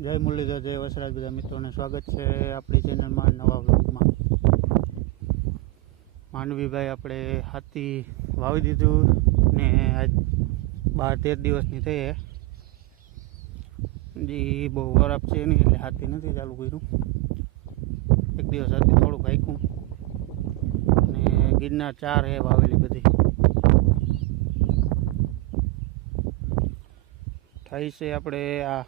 જય મુરલીધર, જય વસરાજ, બધા મિત્રોને સ્વાગત છે આપણી ચેનલમાં નવા વ્લોગમાં. માંડવીભાઈ આપણે હાથી વાવી દીધું ને આજ 12-13 દિવસની થઈ. હજી બહુ ખરાબ છે નહીં એટલે હાથી નથી ચાલુ કર્યું. એક દિવસ હાથી થોડુંક હાંક્યું ને ગિરનાર 4 હે વાવેલી બધી થઈ છે. આપણે આ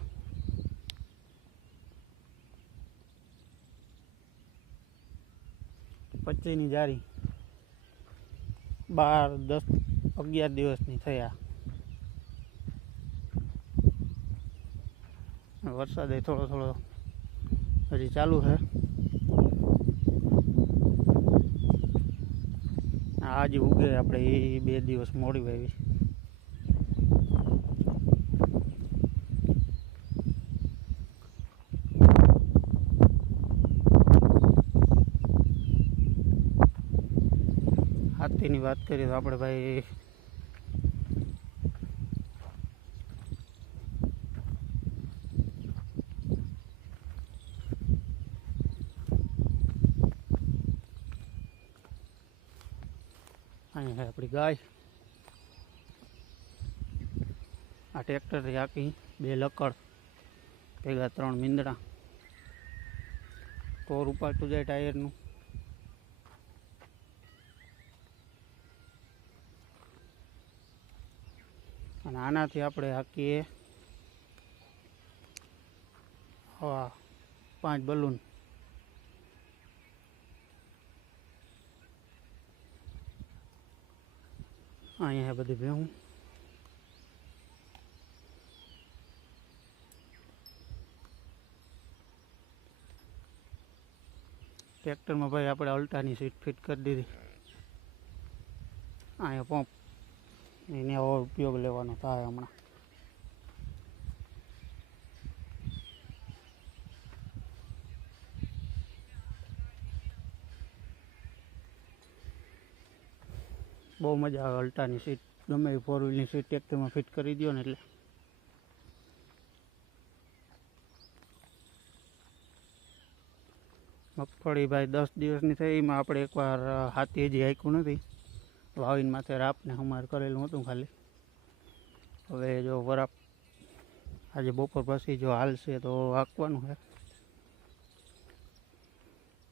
25ની જારી 12, 10, 11 દિવસની થયા. વરસાદ થોડો થોડો હજી ચાલુ છે. આજે ઉગે આપણે એ 2 દિવસ મોડી વાવી. હાથીની વાત કરીએ તો આપણે ભાઈ અહીંયા આપણી ગાય, આ ટ્રેક્ટરથી આખી 2 લકડ ભેગા 3 મીંદડા, ટોર ઉપાડતું જાય ટાયરનું. અને આનાથી આપણે હાકીએ 5 બલૂન. અહીંયા બધી ભેહું. ટ્રેક્ટરમાં ભાઈ આપણે અલ્ટાની સીટ ફિટ કરી દીધી. અહીંયા પંપ એને આવો ઉપયોગ લેવાનો થાય હમણાં. બહુ મજા આવે અલ્ટાની સીટ. ગમે એ 4 વ્હીલની સીટ ટ્રેક્ટરમાં ફિટ કરી દો ને એટલે મગફળી ભાઈ 10 દિવસની થઈ. એમાં આપણે એકવાર હાથી હજી હાંક્યું નથી. વાવીને માથે રાપને અમારે કરેલું હતું ખાલી. હવે જો વરાપ આજે બપોર પછી જો હાલશે તો હાંકવાનું છે.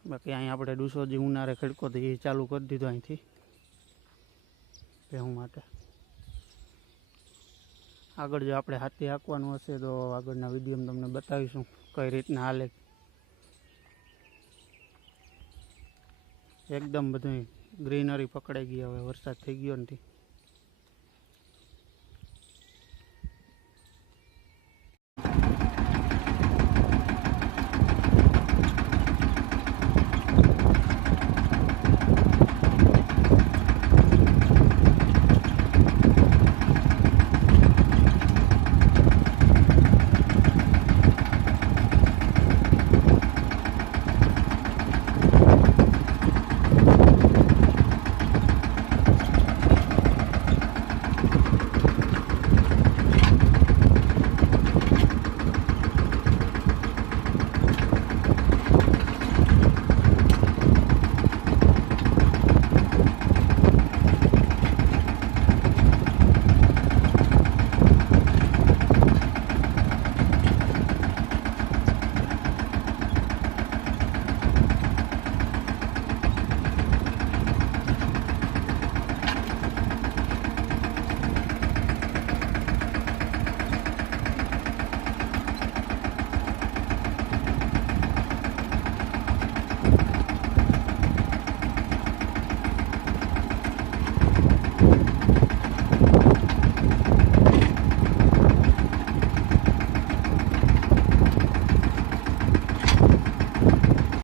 બાકી અહીં આપણે ડૂસોજી ઉનાળે ખડકોથી ચાલુ કરી દીધો અહીંથી ભેહું માટે. આગળ જો આપણે હાથી હાંકવાનું હશે તો આગળના વિડીયોમાં તમને બતાવીશું કઈ રીતના હાલે. એકદમ બધું ગ્રીનરી પકડાઈ ગઈ. હવે વરસાદ થઈ ગયો નથી.